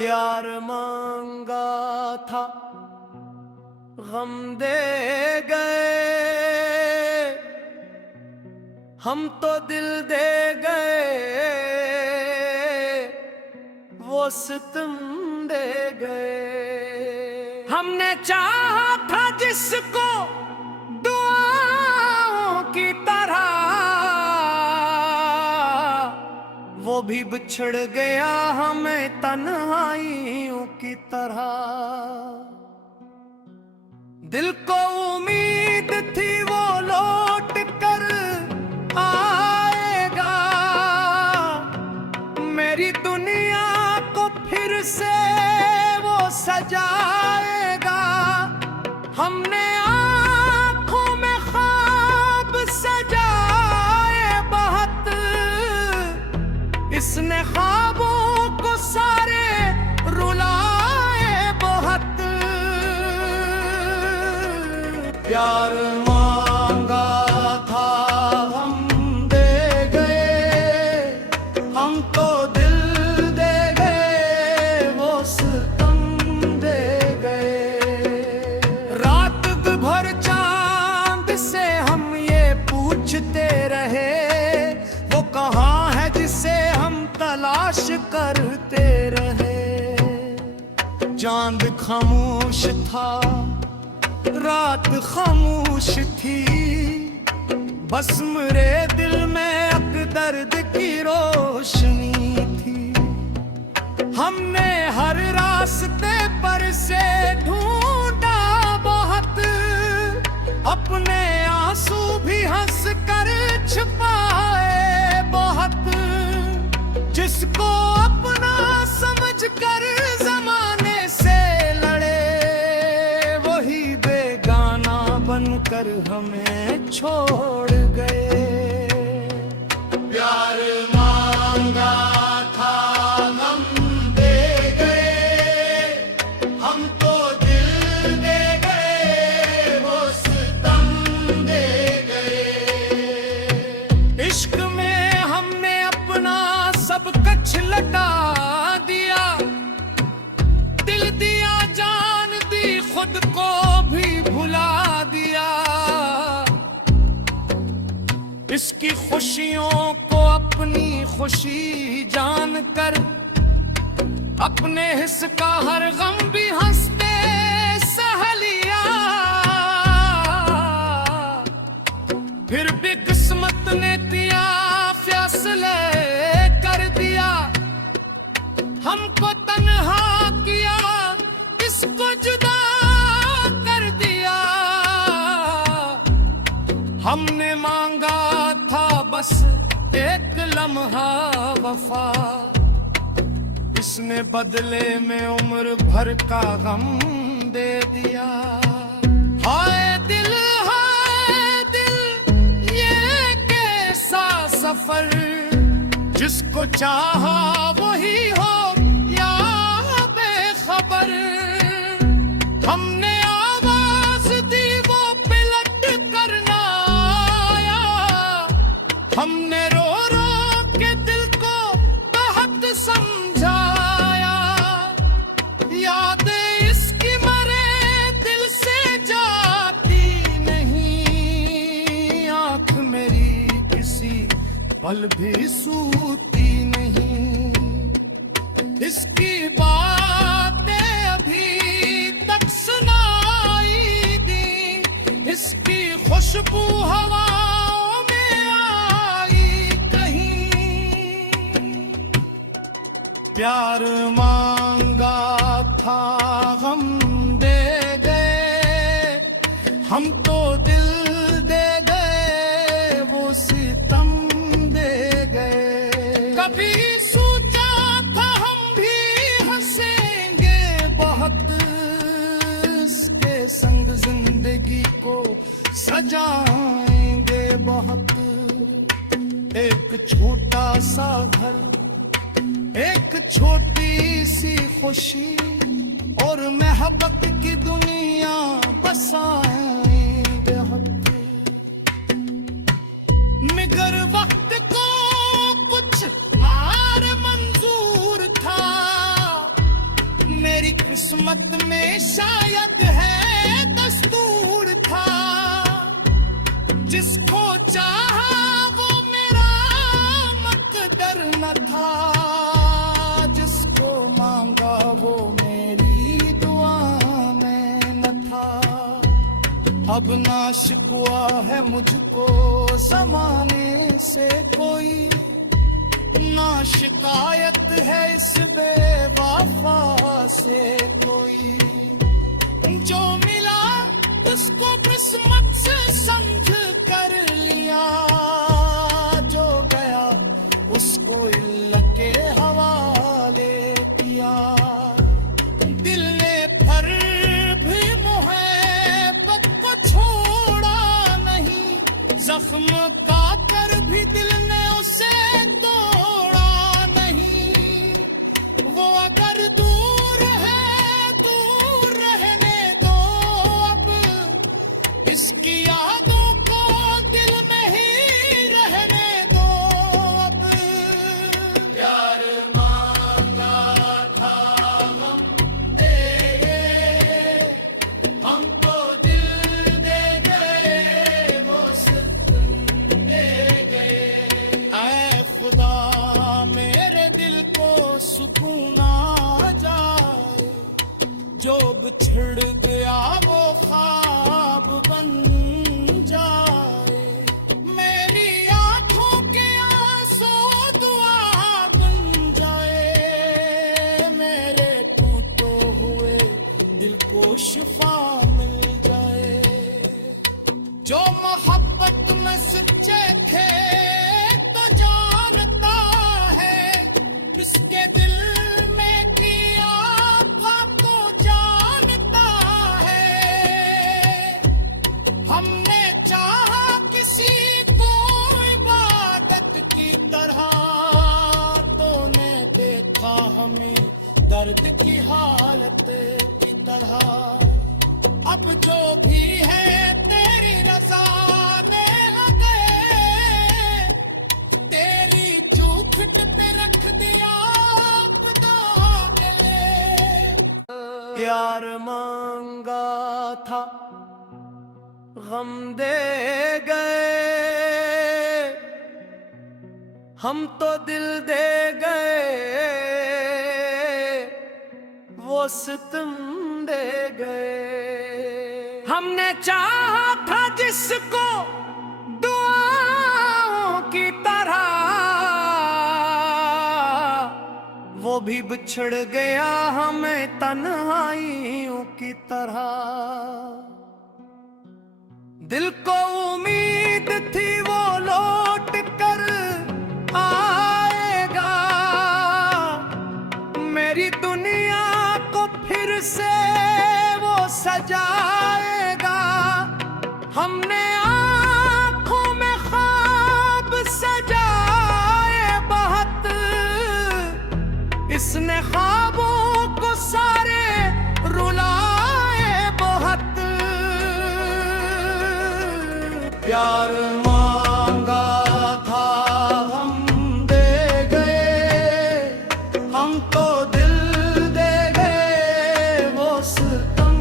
प्यार मांगा था गम दे गए, हम तो दिल दे गए वो सितम दे गए। हमने चाहा था जिसको दुआओं की तरह, वो भी बिछड़ गया हमें तन्हाइयों की तरह। दिल को उम्मीद थी वो लौट कर आएगा, मेरी दुनिया को फिर से वो सजाएगा। हमने आँखों में ख्वाब सजाए बहुत, इसने ख्वाबों को सारे रुलाए बहुत। प्यार मांगा था हम दे गए, हम तो दिल दे गए वो सितम दे गए। रात भर चांद से हम ये पूछते रहे, वो कहाँ है जिसे हम तलाश करते रहे। चांद खामोश था, रात खामोश थी, बस मेरे दिल में अक दर्द की रोशनी थी। हमने हर रास्ते पर से ढूंढा बहुत, अपने आंसू भी हंस कर छुपाए बहुत। जिसको अपना समझ कर जमाने से लड़े, वही बेगाना बनकर हमें छोड़ गए। प्यार मांगा था हम दे गए, हम तो दिल दे गए वो सितम दे गए। इश्क में हमने अपना सब कुछ लटा दिया, दिल दिया जान दी, खुद को भी भुला दिया। इसकी खुशियों को अपनी खुशी जानकर, अपने हिस्से का हर गम भी हंसते सह लिया। फिर भी किस्मत ने दिया फैसले कर दिया, हमको तन्हा किया, इसको जुदा कर दिया। हमने मांगा था बस एक लम्हा वफा, इसने बदले में उम्र भर का गम दे दिया। हाय दिल ये कैसा सफर, जिसको चाहा वही हो या बेखबर। हमने आवाज दी वो पलट कर ना आया, हमने रो रो के दिल को बहुत समझाया। यादें इसकी मरे दिल से जाती नहीं, आँख मेरी किसी पल भी सूती नहीं। इसकी बातें अभी तक सुनाई दी, इसकी खुशबू हवाओं में आई कहीं। प्यार मांगा था हम दे गए, हम तो दिल दे गए वो सितम दे गए। कभी सोचा था हम भी हंसेंगे बहुत, इसके संग जिंदगी को सजाएंगे बहुत। एक छोटा सा घर, एक छोटी सी खुशी और मोहब्बत की दुनिया बसाएंगे हम। मगर वक्त को कुछ और मंजूर था, किस्मत में शायद है दस्तूर था, जिसको चाहा वो मेरा मकदर न था, जिसको मांगा वो मेरी दुआ में न था। अब ना शिकवा है मुझको ज़माने से कोई, ना शिकायत है इस बेवफा से कोई। जो मिला उसको किस्मत से समझ कर लिया, जो गया उसको इल्लत के हवाले किया। दिल ने फिर भी मोहब्बत को छोड़ा नहीं, जख्म का कर भी दिल ने उसे तोड़ा नहीं। वो अगर दूर है दूर रहने दो, अब इसकी यादों को दिल में ही रहने दो। अब प्यार मांगा था हम दे गए, हमको दिल दे गए, वो सितम दे गए। ऐ खुदा मेरे दिल को सुकून आ जाए, जो बिछड़ गया वो ख्वाब बन जाए। मेरी आंखों के आंसू दुआ बन जाए, मेरे टूटे हुए दिल को शिफा मिल जाए। जो मोहब्बत में सच्चे थे तो जानता है, किसके दिल में किया था तो जानता है। हमने चाहा किसी को इबादत की तरह, तो ने देखा हमें दर्द की हालत की तरह। अब जो भी है तेरी रज़ा ने लगे, तेरी चूक पे रख दिया खुदा के लिए। प्यार मांगा था गम दे गए, हम तो दिल दे गए, वो सितम दे गए। हमने चाहा था जिसको दुआओं की तरह, वो भी बिछड़ गया हमें तन्हाइयों की तरह। दिल को उम्मीद थी वो लौट कर आएगा, मेरी दुनिया को फिर से वो सजाएगा। हमने आँखों में ख्वाब सजाए बहुत, इसने ख्वाबों को सारे रुलाए बहुत। प्यार मांगा था हम दे गए, हम तो दिल दे गए, वो सितम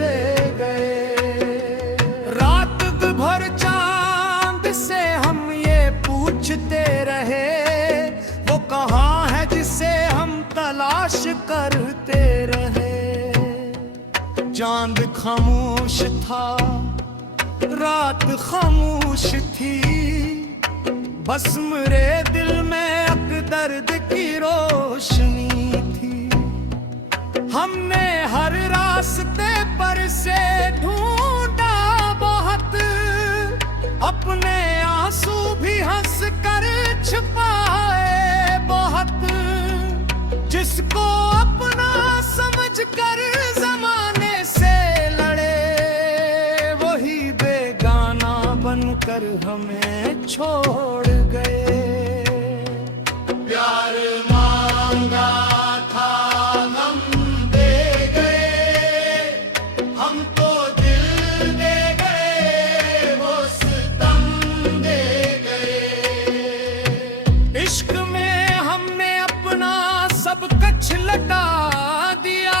दे गए। रात भर चांद से हम ये पूछते रहे, वो कहाँ है जिसे हम तलाश करते रहे। चांद खामोश था, रात खामोश थी, बस मेरे दिल में अक दर्द की रोशनी थी। हमने हर रास्ते पर से ढूंढा बहुत, अपने आंसू भी हंस कर छुपाए बहुत। जिसको अपना समझ कर जमाने से लड़े, वही बेगाना बनकर हमें छोड़ गए। प्यार मांगा था हम दे गए, हम तो दिल दे गए, वो सितम दे गए। इश्क में हमने अपना सब कुछ लटा दिया,